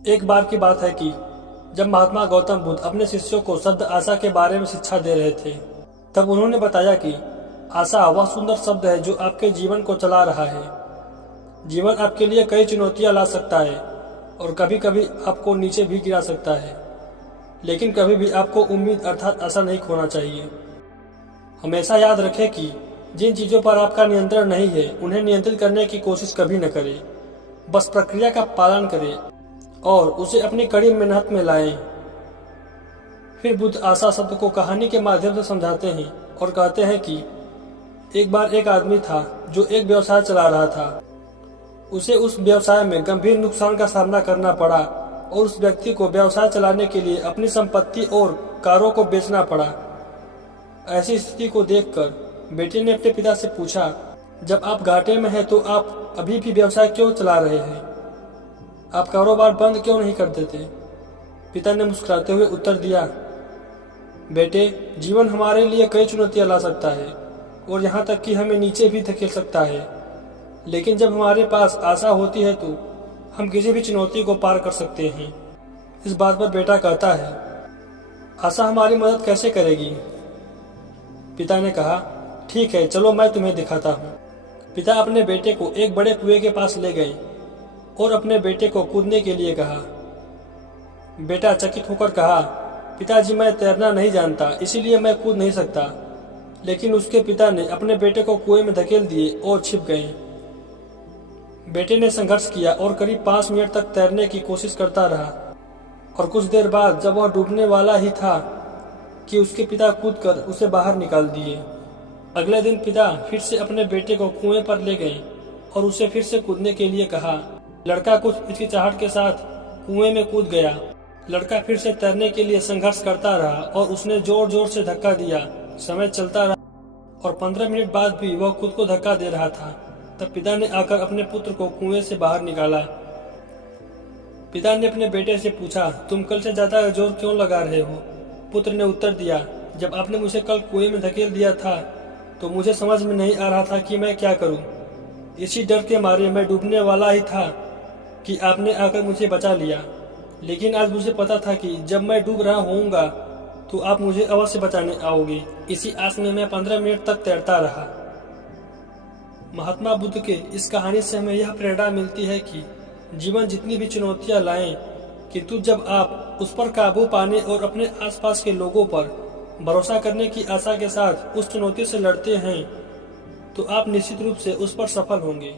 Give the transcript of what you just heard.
एक बार की बात है कि जब महात्मा गौतम बुद्ध अपने शिष्यों को शब्द आशा के बारे में शिक्षा दे रहे थे, तब उन्होंने बताया कि आशा वह सुंदर शब्द है जो आपके जीवन को चला रहा है। जीवन आपके लिए कई चुनौतियां ला सकता है और कभी कभी आपको नीचे भी गिरा सकता है, लेकिन कभी भी आपको उम्मीद अर्थात आशा नहीं खोना चाहिए। हमेशा याद रखें कि जिन चीज़ों पर आपका नियंत्रण नहीं है, उन्हें नियंत्रित करने की कोशिश कभी न करें। बस प्रक्रिया का पालन करें और उसे अपनी कड़ी मेहनत में लाएं। फिर बुद्ध आशा शब्द को कहानी के माध्यम से समझाते हैं और कहते हैं कि एक बार एक आदमी था जो एक व्यवसाय चला रहा था। उसे उस व्यवसाय में गंभीर नुकसान का सामना करना पड़ा और उस व्यक्ति को व्यवसाय चलाने के लिए अपनी संपत्ति और कारों को बेचना पड़ा। ऐसी स्थिति को देखकर बेटे ने अपने पिता से पूछा, जब आप घाटे में हैं तो आप अभी भी व्यवसाय क्यों चला रहे हैं? आप कारोबार बंद क्यों नहीं कर देते? पिता ने मुस्कुराते हुए उत्तर दिया, बेटे, जीवन हमारे लिए कई चुनौतियां ला सकता है और यहाँ तक कि हमें नीचे भी धकेल सकता है, लेकिन जब हमारे पास आशा होती है तो हम किसी भी चुनौती को पार कर सकते हैं। इस बात पर बेटा कहता है, आशा हमारी मदद कैसे करेगी? पिता ने कहा, ठीक है, चलो मैं तुम्हें दिखाता हूँ। पिता अपने बेटे को एक बड़े कुएं के पास ले गए और अपने बेटे को कूदने के लिए कहा। बेटा चकित होकर कहा, पिताजी, मैं तैरना नहीं जानता, इसीलिए मैं कूद नहीं सकता। लेकिन उसके पिता ने अपने बेटे को कुएं में धकेल दिए और छिप गए। बेटे ने संघर्ष किया और करीब 5 मिनट तक तैरने की कोशिश करता रहा और कुछ देर बाद जब वह डूबने वाला ही था कि उसके पिता कूदकर उसे बाहर निकाल दिए। अगले दिन पिता फिर से अपने बेटे को कुएं पर ले गए और उसे फिर से कूदने के लिए कहा। लड़का कुछ हिचकिचाहट के साथ कुएं में कूद गया। लड़का फिर से तैरने के लिए संघर्ष करता रहा और उसने जोर जोर से धक्का दिया। समय चलता रहा और 15 मिनट बाद भी वह खुद को धक्का दे रहा था। तब पिता ने आकर अपने पुत्र को कुएं से बाहर निकाला। पिता ने अपने बेटे से पूछा, तुम कल से ज्यादा जोर क्यों लगा रहे हो? पुत्र ने उत्तर दिया, जब आपने मुझे कल कुएं में धकेल दिया था तो मुझे समझ में नहीं आ रहा था कि मैं क्या करूं। इसी डर के मारे मैं डूबने वाला ही था कि आपने आकर मुझे बचा लिया। लेकिन आज मुझे पता था कि जब मैं डूब रहा होऊंगा तो आप मुझे अवश्य बचाने आओगे। इसी आस में मैं 15 मिनट तक तैरता रहा। महात्मा बुद्ध के इस कहानी से हमें यह प्रेरणा मिलती है कि जीवन जितनी भी चुनौतियां लाएं, किंतु जब आप उस पर काबू पाने और अपने आसपास के लोगों पर भरोसा करने की आशा के साथ उस चुनौती से लड़ते हैं तो आप निश्चित रूप से उस पर सफल होंगे।